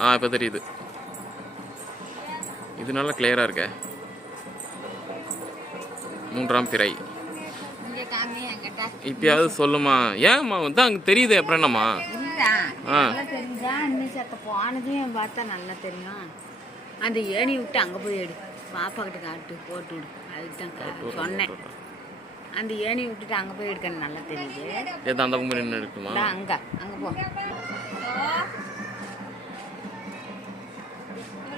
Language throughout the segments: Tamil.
ஆ இப்போ தெரியுது. இது நல்லா கிளியராக இருக்கே. மூன்றாம் பிறை. இப்பயாவது சொல்லுமா. ஏம்மா வந்து அங்கே தெரியுது அப்புறம் என்னம்மா? ஆ. தெரியுதா இன்னும் சத்த போனதையும் பார்த்தா நல்லா தெரியும். அந்த ஏணி விட்டு அங்கே போய் எடு. பாப்பா கிட்ட காட்டு போட்டு விடு. அதுக்கு தான் கா- சொன்னேன். அந்த ஏணி விட்டுட்டு அங்கே போய் எடுக்கணும் நல்லா தெரியுது. எது அந்த பக்கம் இருக்குமா இந்தா அங்க. அங்க போ.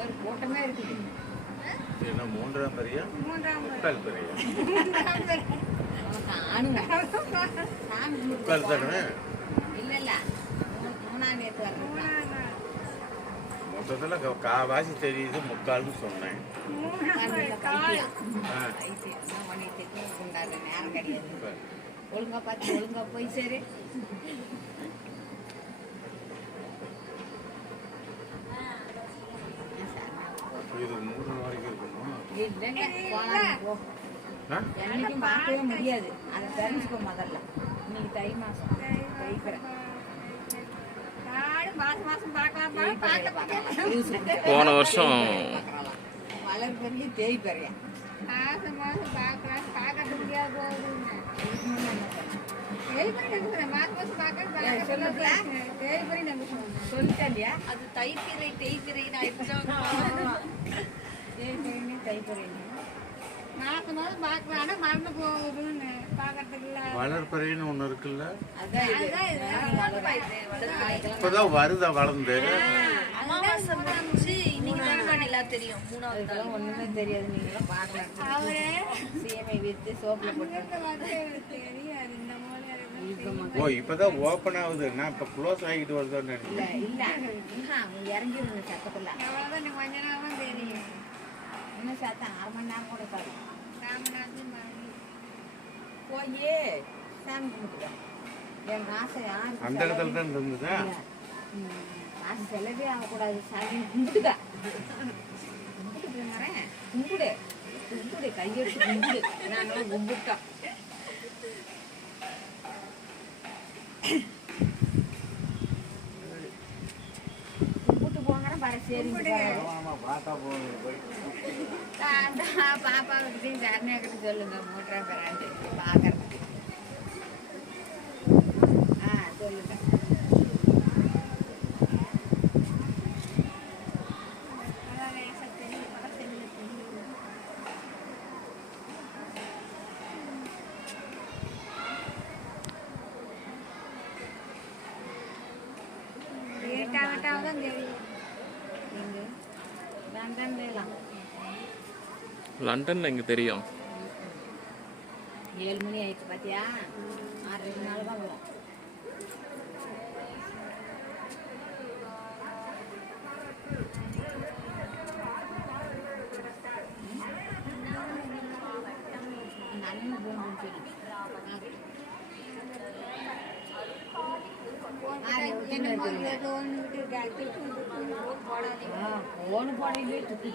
ஒரு கூட்டமே இருக்குது. என்ன மூன்றாம் பெரியா மூன்றாம் முக்கால் பெரியா ஆணுங்க. முக்கால் தானே இல்ல இல்ல. மூணாம் வர்றதுதான். மொத்தத்தில் க- காவாசி தெரியுது முக்கால்னு சொன்னேன். ஒழுங்கா பார்த்து ஒழுங்கா போய் சரி இது மூணு வரைக்கும் இருக்குமா இல்லைங்க போலாம் போ? என்னைக்கும் பார்க்கவே முடியாது. அதை தெரிஞ்சுக்கோ முதல்ல இன்னைக்கு தை மாசம். தைக்கிறேன் போன வருஷம் மலர் பெரிய தேய் பெரிய சொல்லிட்டேன்டியா அது தைப்பிறை தேய்பிறை நான் இப்படிதான் தேய் பெரிய தை பெரிய வளர்ப்பறைன்னு ஒன்று இருக்குல்ல? இப்போதான் வருதா வளர்ந்து? அமாவாசை முடிஞ்சு இன்னைக்கு தான் எல்லாம் தெரியும். மூணாவது ஒண்ணுமே தெரியாது. நீங்களும் பார்க்கலாம் சீமை வித்து சோப்புல போட்டு ஓ இப்போதான் ஓப்பன் ஆகுது. நான் இப்போ க்ளோஸ் ஆகிட்டு வருதான்னு இல்ல நினைக்கிறேன். இல்ல. அவங்க இன்னும் சத்தம் அரை மணி நேரம் கூட தரும் போயே சாமி கும்பிட்டுக்கோ என் யாருக்கு அந்த இடத்துல தான் இருந்ததா? காசு செலவே ஆகக்கூடாது. சாமி கும்பிட்டுக்க கும்பிட்டுட்டு வரேன் கும்பிடு. கும்பிடு. கையெடுத்து கும்பிடு. நாங்களும் கும்பிட்டோம். கும்பிட்டு போங்கன்னா பாரு சரி பார்த்தா போகுது பாப்பா கிட்ட சரணியா கிட்ட சொல்லுங்க மூட்டரா பெறாண்டு பாக்குறதுக்கு ஆ சொல்லுங்க எங்க லண்டன்ல எல்லாம் லண்டனில் இங்கே தெரியும் ஏழு மணி ஆயிடுச்சு பாத்தியா ஆறு நாள் தான் வரும் நல்ல அண்ணன் போன போன போன போடையிலே துப்பி